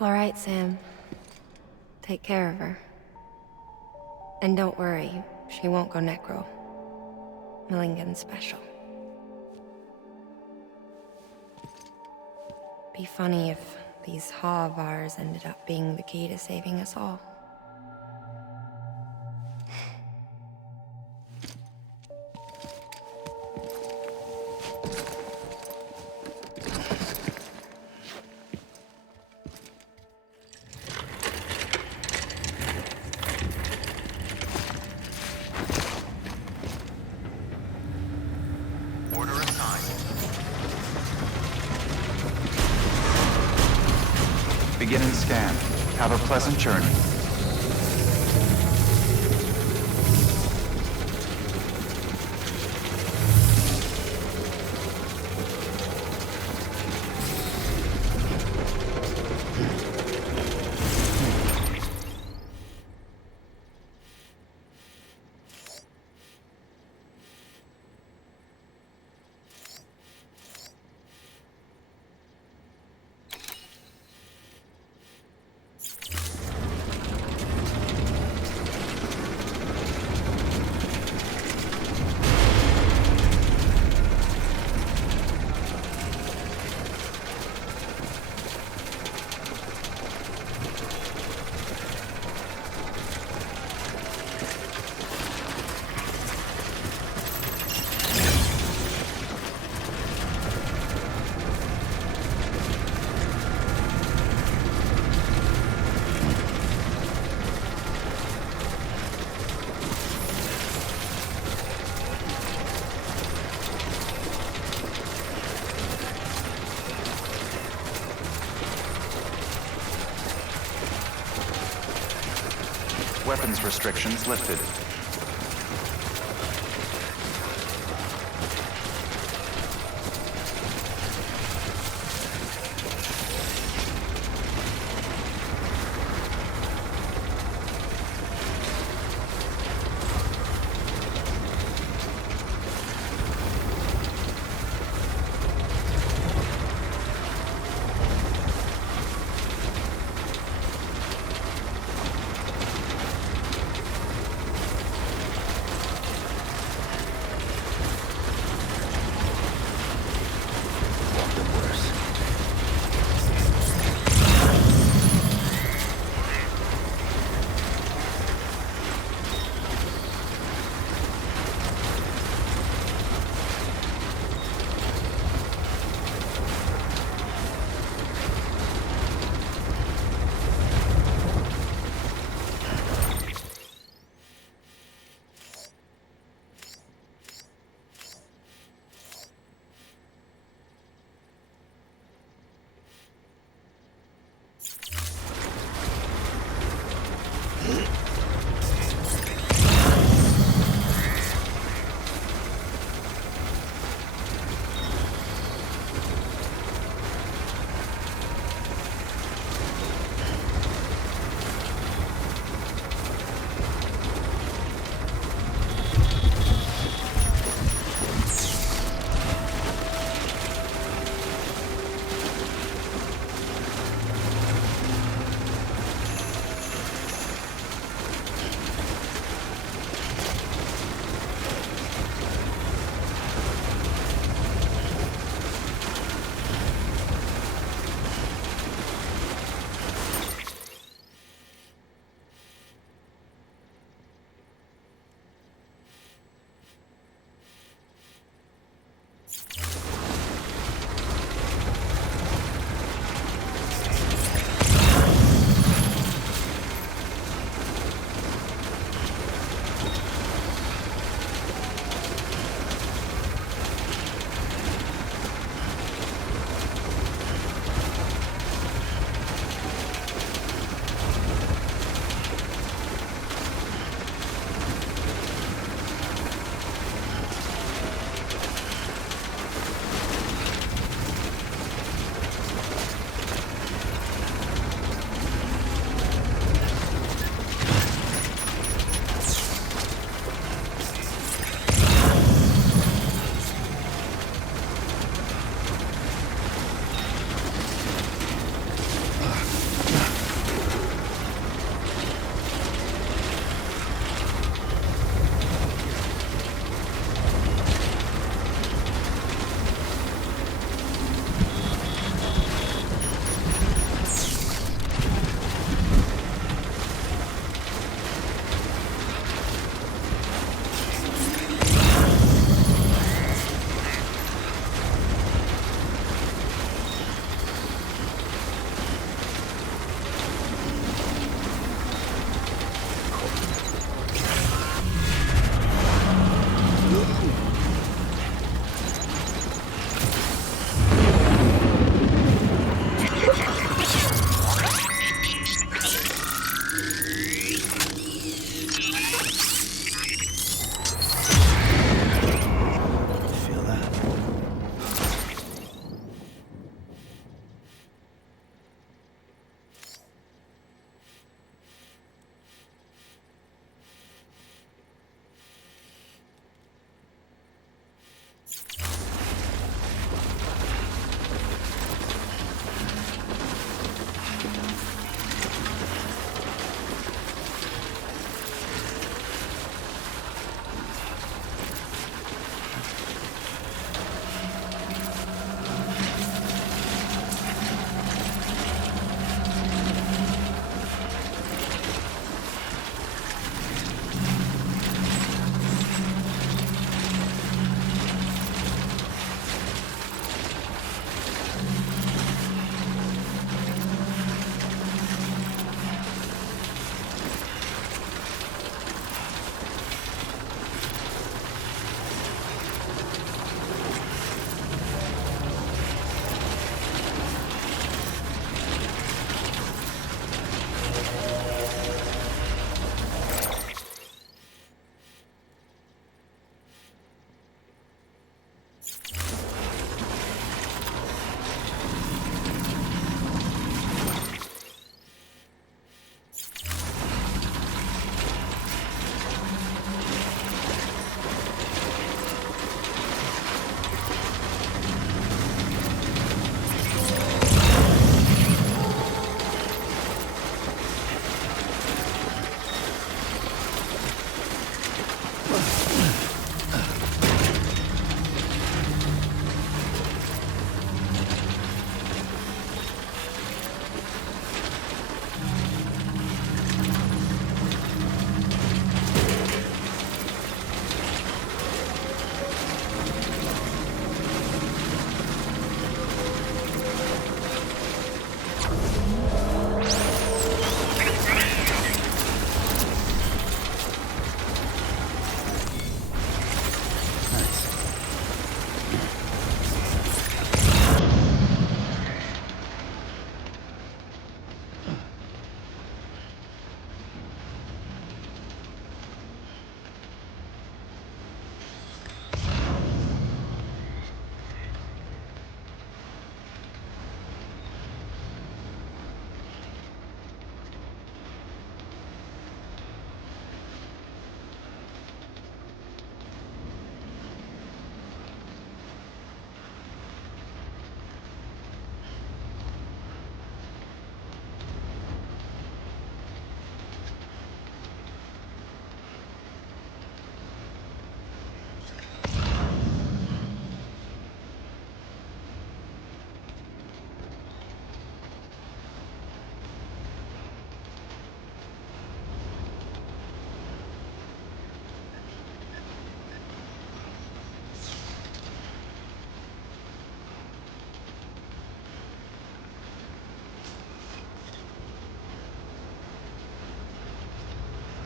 All right, Sam. Take care of her. And don't worry, she won't go necro. Millingan's special. Be funny if these Ha of ours ended up being the key to saving us all. Order assigned. Beginning scan. Have a pleasant journey. Weapons restrictions lifted.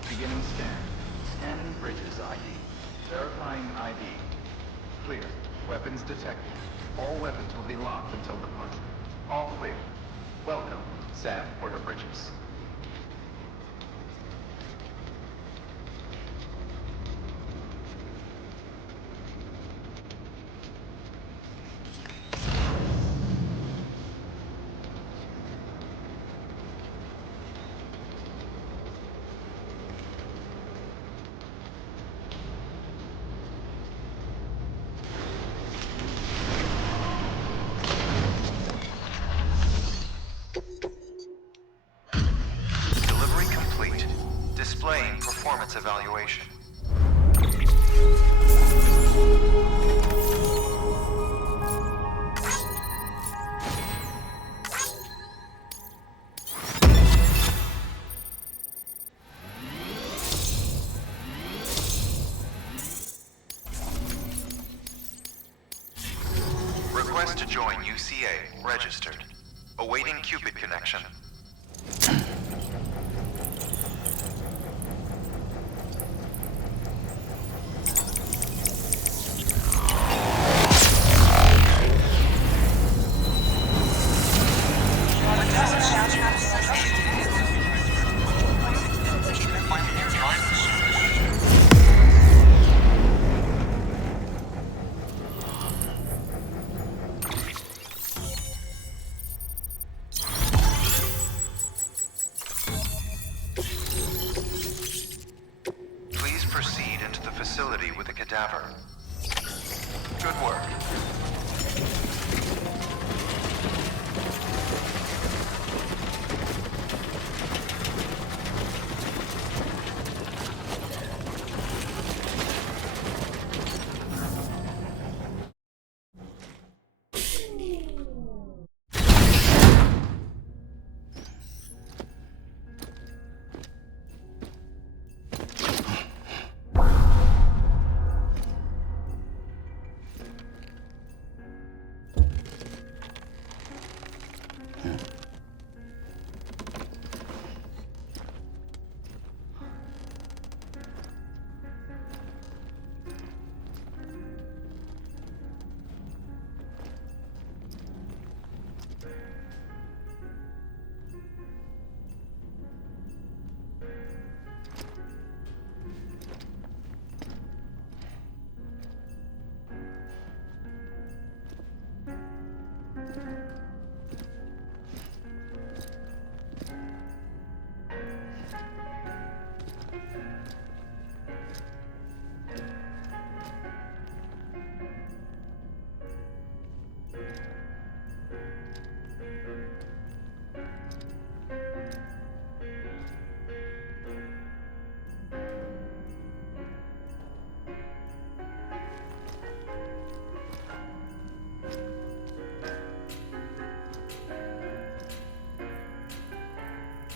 Beginning scan. Scanning bridges ID. Verifying ID. Clear. Weapons detected. All weapons will be locked until departure. All clear. Welcome, Sam Porter Bridges. Delivery complete. Displaying performance evaluation. Request to join UCA. Registered. Awaiting Cupid connection. Please proceed into the facility with the cadaver. Good work.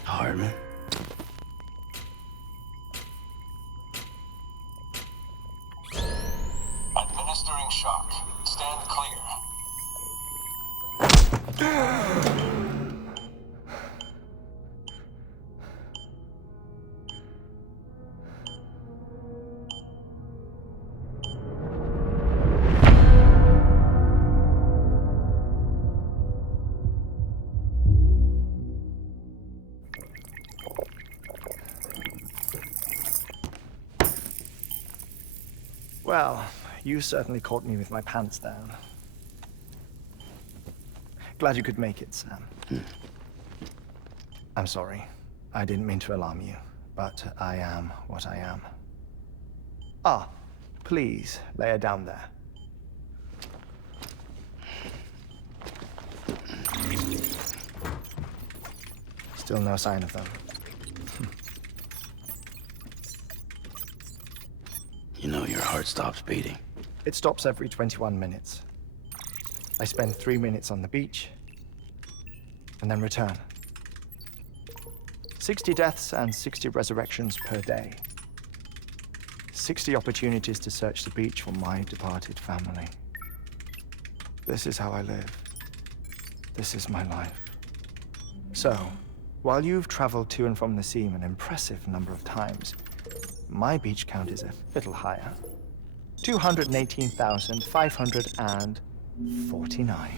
Heartman. Administering shock. Stand clear. Well, you certainly caught me with my pants down. Glad you could make it, Sam. I'm sorry. I didn't mean to alarm you, but I am what I am. Ah, please, lay her down there. Still no sign of them. You know your heart stops beating. It stops every 21 minutes. I spend 3 minutes on the beach, and then return. 60 deaths and 60 resurrections per day. 60 opportunities to search the beach for my departed family. This is how I live. This is my life. So, While you've traveled to and from the scene an impressive number of times, my beach count is a little higher. 218,549.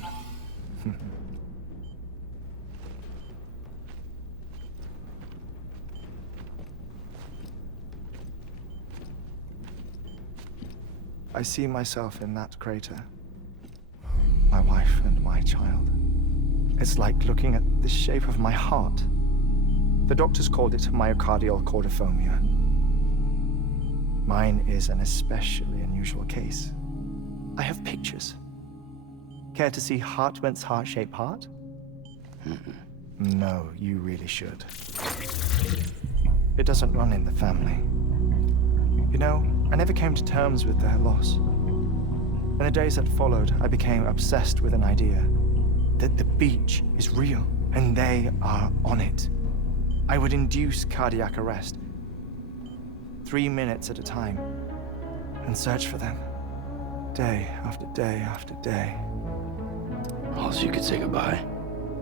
I see myself in that crater. My wife and my child. It's like looking at the shape of my heart. The doctors called it myocardial cordiformia. Mine is an especially unusual case. I have pictures. Care to see Heartman's heart-shaped heart? No, you really should. It doesn't run in the family. You know, I never came to terms with their loss. In the days that followed, I became obsessed with an idea that the beach is real, and they are on it. I would induce cardiac arrest, 3 minutes at a time, and search for them, day after day after day. Also, you could say goodbye.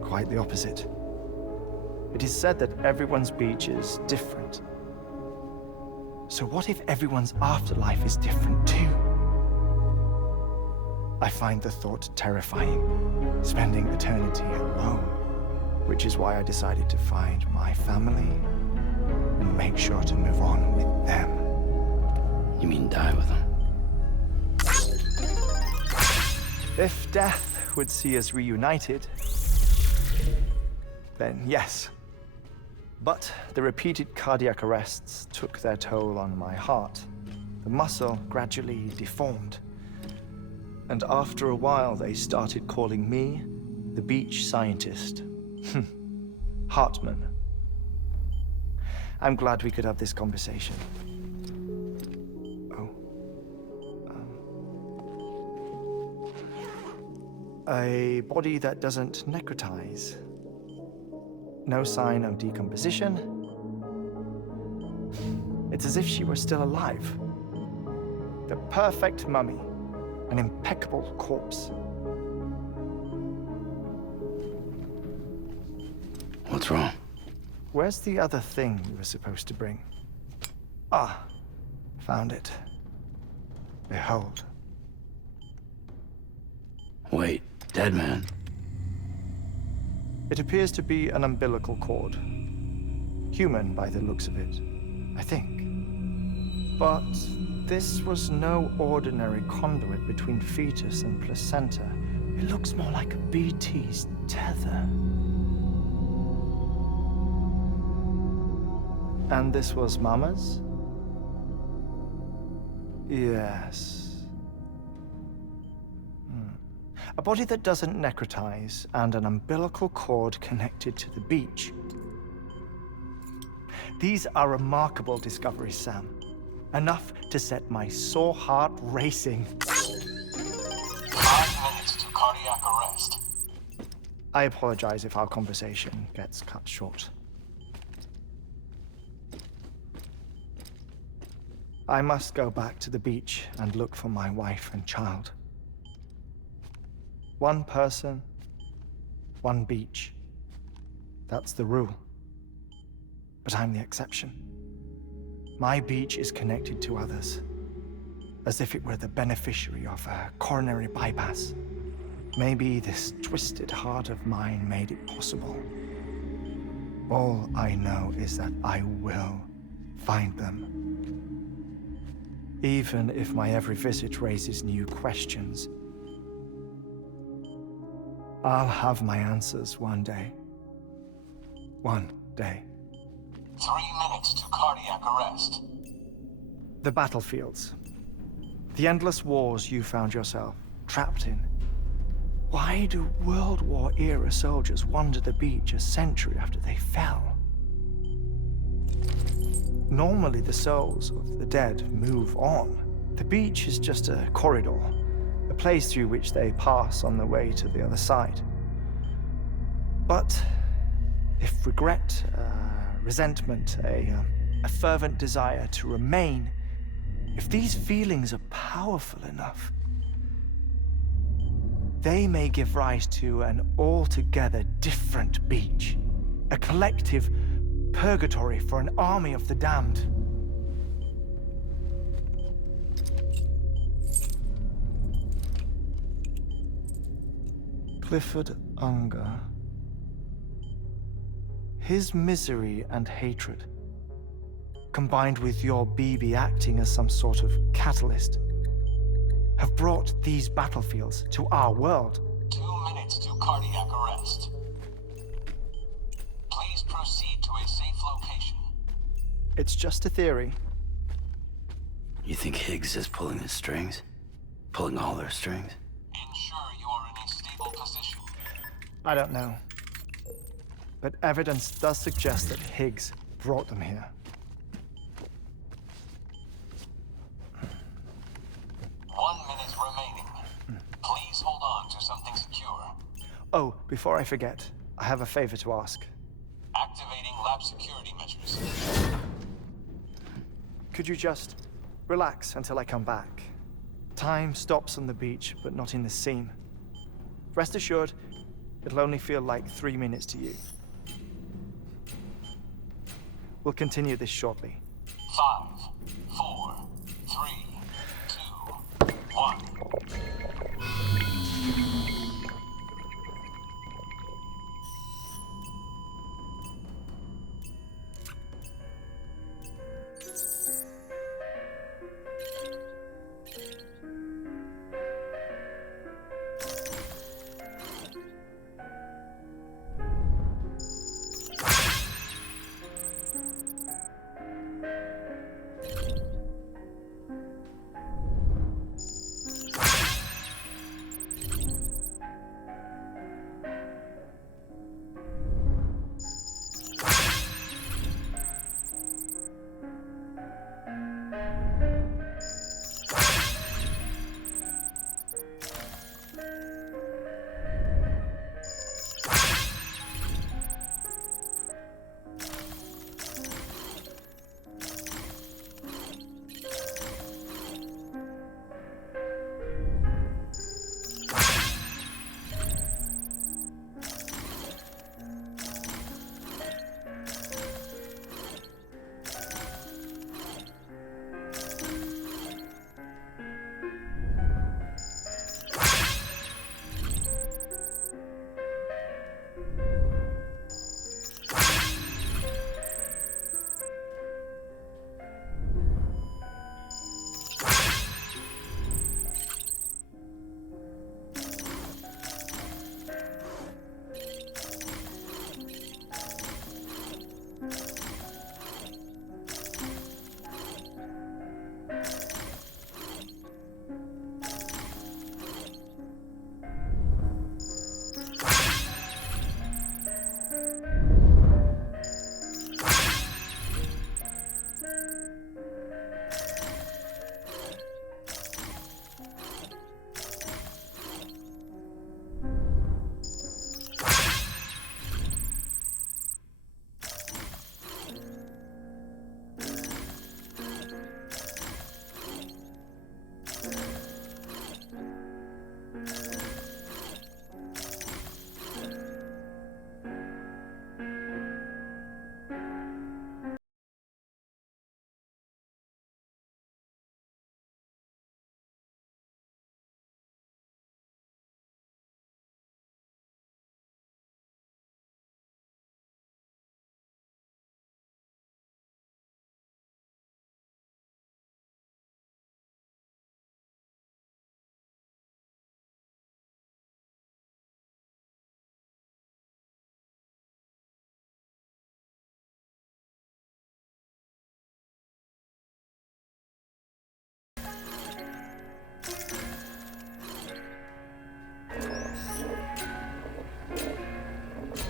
Quite the opposite. It is said that everyone's beach is different. So what if everyone's afterlife is different too? I find the thought terrifying, spending eternity alone, which is why I decided to find my family and make sure to move on with them. You mean die with them? If death would see us reunited, then yes. But the repeated cardiac arrests took their toll on my heart. The muscle gradually deformed. And after a while, they started calling me the beach scientist. Heartman. I'm glad we could have this conversation. Oh. A body that doesn't necrotize. No sign of decomposition. It's as if she were still alive. The perfect mummy. An impeccable corpse. What's wrong? Where's the other thing you were supposed to bring? Ah, found it. Behold. Wait, dead man? It appears to be an umbilical cord. Human by the looks of it, I think. But this was no ordinary conduit between fetus and placenta. It looks more like a BT's tether. And this was Mama's? Yes. A body that doesn't necrotize and an umbilical cord connected to the beach. These are remarkable discoveries, Sam. Enough to set my sore heart racing. 5 minutes to cardiac arrest. I apologize if our conversation gets cut short. I must go back to the beach and look for my wife and child. One person, one beach. That's the rule. But I'm the exception. My beach is connected to others, as if it were the beneficiary of a coronary bypass. Maybe this twisted heart of mine made it possible. All I know is that I will find them. Even if my every visit raises new questions, I'll have my answers one day. One day. 3 minutes to cardiac arrest. The battlefields. The endless wars you found yourself trapped in. Why do World War-era soldiers wander the beach a century after they fell? Normally, the souls of the dead move on. The beach is just a corridor, a place through which they pass on the way to the other side. But if regret, resentment, a fervent desire to remain, if these feelings are powerful enough, they may give rise to an altogether different beach. A collective purgatory for an army of the damned. Clifford Unger. His misery and hatred, combined with your BB acting as some sort of catalyst, have brought these battlefields to our world. 2 minutes to cardiac arrest. Please proceed to a safe location. It's just a theory. You think Higgs is pulling the strings? Pulling all their strings? Ensure you are in a stable position. I don't know. But evidence does suggest that Higgs brought them here. 1 minute remaining. Please hold on to something secure. Oh, before I forget, I have a favor to ask. Activating lab security measures. Could you just relax until I come back? Time stops on the beach, but not in the scene. Rest assured, it'll only feel like 3 minutes to you. We'll continue this shortly. 5, 4, 3, 2, 1.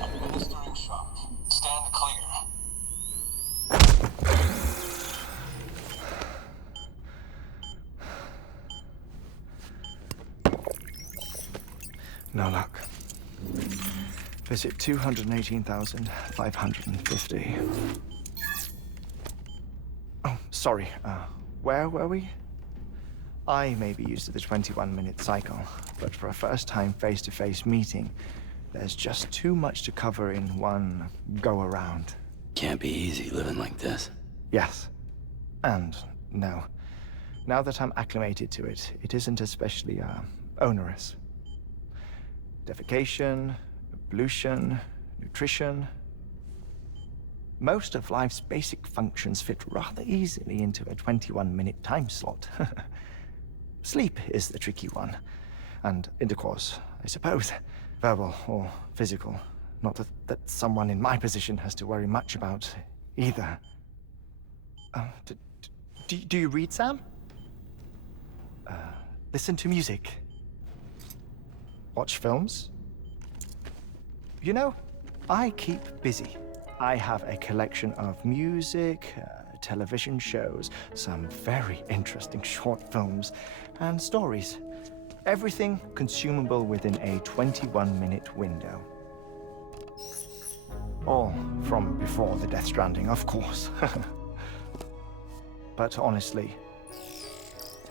Administering shock. Stand clear. No luck. Visit 218,550. Oh, sorry. Where were we? I may be used to the 21-minute cycle, but for a first-time face-to-face meeting, There's just too much to cover in one go-around. Can't be easy living like this. Yes. And no. Now that I'm acclimated to it, it isn't especially, onerous. Defecation, ablution, nutrition. Most of life's basic functions fit rather easily into a 21-minute time slot. Sleep is the tricky one. And intercourse, I suppose. Verbal or physical. Not that someone in my position has to worry much about either. Do you read, Sam? Listen to music. Watch films. You know, I keep busy. I have a collection of music, television shows, some very interesting short films, and stories. Everything consumable within a 21-minute window. All from before the Death Stranding, of course. But honestly,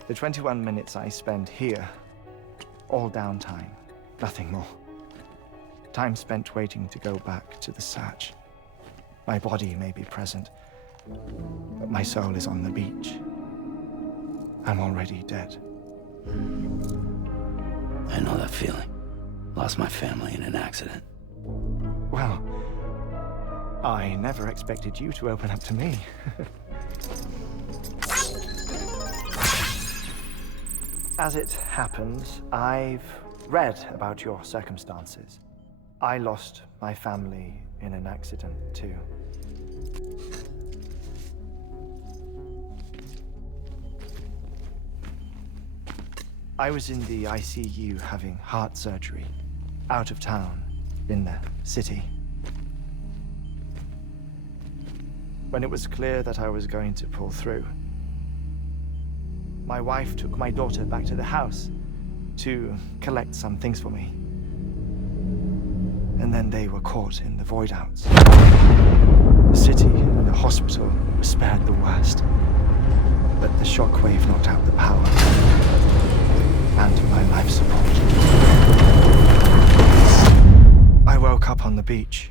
the 21 minutes I spend here, all downtime, nothing more. Time spent waiting to go back to the search. My body may be present, but my soul is on the beach. I'm already dead. I know that feeling. Lost my family in an accident. Well, I never expected you to open up to me. As it happens, I've read about your circumstances. I lost my family in an accident, too. I was in the ICU having heart surgery, out of town, in the city. When it was clear that I was going to pull through, my wife took my daughter back to the house to collect some things for me. And then they were caught in the void-outs. The city and the hospital were spared the worst, but the shockwave knocked out the power and my life support. I woke up on the beach.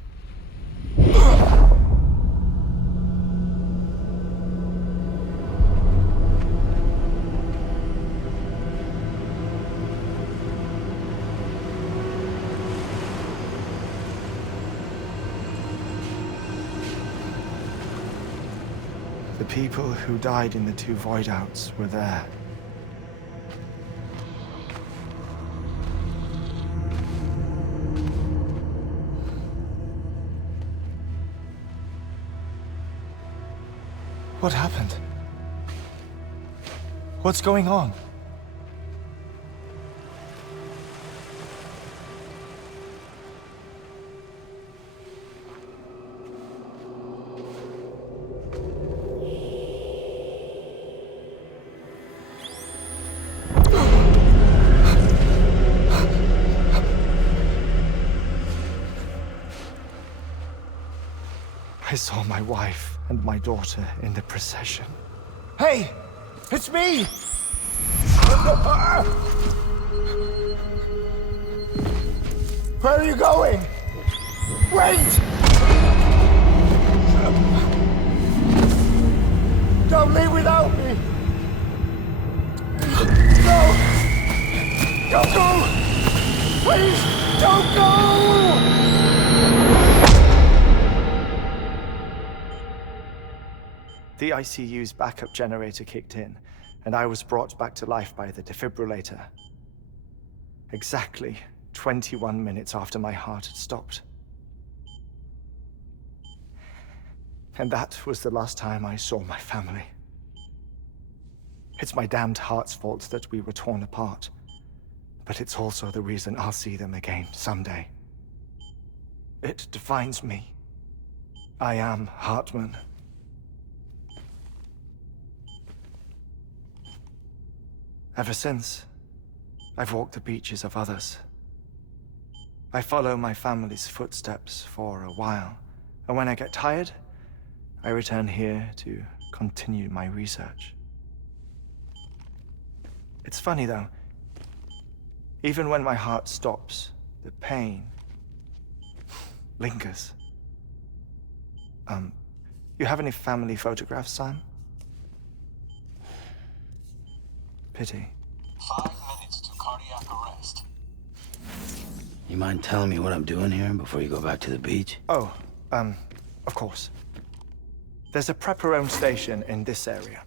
The people who died in the two void-outs were there. What happened? What's going on? I saw my wife and my daughter in the procession. Hey! It's me! Where are you going? Wait! Don't leave without me! No! Don't go! Please, don't go! The ICU's backup generator kicked in, and I was brought back to life by the defibrillator. Exactly 21 minutes after my heart had stopped. And that was the last time I saw my family. It's my damned heart's fault that we were torn apart, but it's also the reason I'll see them again someday. It defines me. I am Heartman. Ever since, I've walked the beaches of others. I follow my family's footsteps for a while, and when I get tired, I return here to continue my research. It's funny though, even when my heart stops, the pain lingers. You have any family photographs, Sam? Pity. 5 minutes to cardiac arrest. You mind telling me what I'm doing here before you go back to the beach? Oh, of course. There's a prepper-owned station in this area.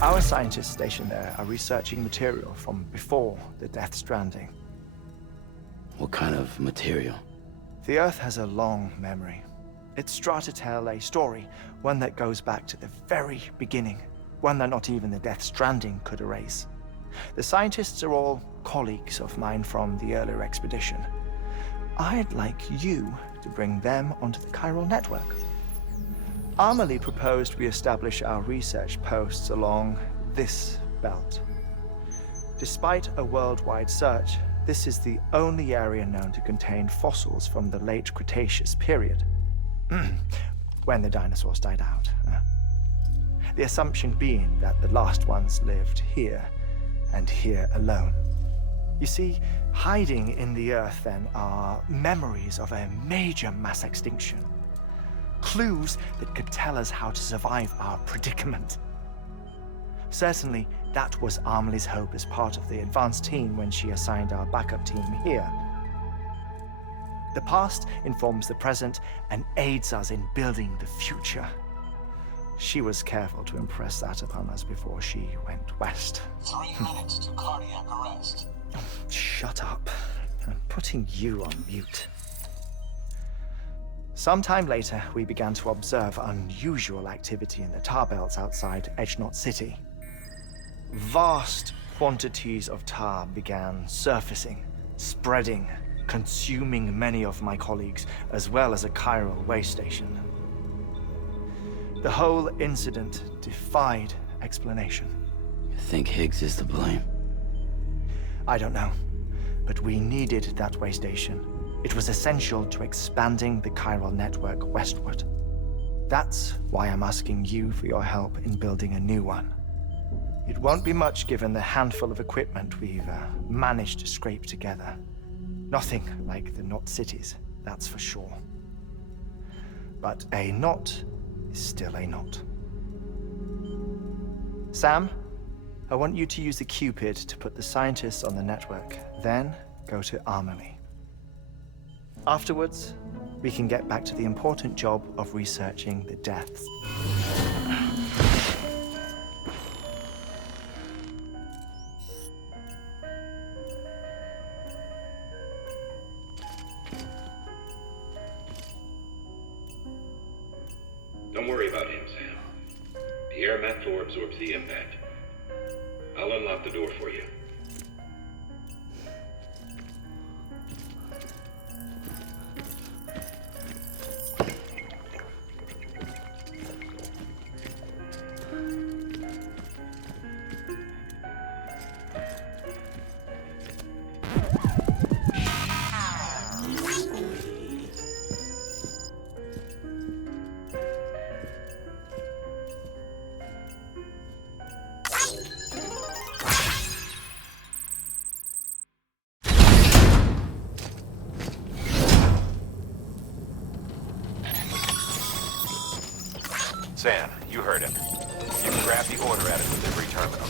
Our scientists stationed there are researching material from before the Death Stranding. What kind of material? The Earth has a long memory. It's trying to tell a story, one that goes back to the very beginning, one that not even the Death Stranding could erase. The scientists are all colleagues of mine from the earlier expedition. I'd like you to bring them onto the chiral network. Amelie proposed we establish our research posts along this belt. Despite a worldwide search, this is the only area known to contain fossils from the late Cretaceous period, when the dinosaurs died out. The assumption being that the last ones lived here, and here alone. You see, hiding in the Earth then are memories of a major mass extinction. Clues that could tell us how to survive our predicament. Certainly, that was Amelie's hope as part of the advanced team when she assigned our backup team here. The past informs the present and aids us in building the future. She was careful to impress that upon us before she went west. 3 minutes to cardiac arrest. Shut up. I'm putting you on mute. Sometime later, we began to observe unusual activity in the tar belts outside Edgenot City. Vast quantities of tar began surfacing, spreading, consuming many of my colleagues, as well as a chiral way station. The whole incident defied explanation. You think Higgs is to blame? I don't know, but we needed that way station. It was essential to expanding the chiral network westward. That's why I'm asking you for your help in building a new one. It won't be much given the handful of equipment we've managed to scrape together. Nothing like the knot cities, that's for sure. But a knot is still a knot. Sam, I want you to use the Cupid to put the scientists on the network, then go to Amelie. Afterwards, we can get back to the important job of researching the deaths. Don't worry about him, Sam. The air mat floor absorbs the impact. I'll unlock the door for you. Sam, you heard him. You can grab the order at a delivery terminal.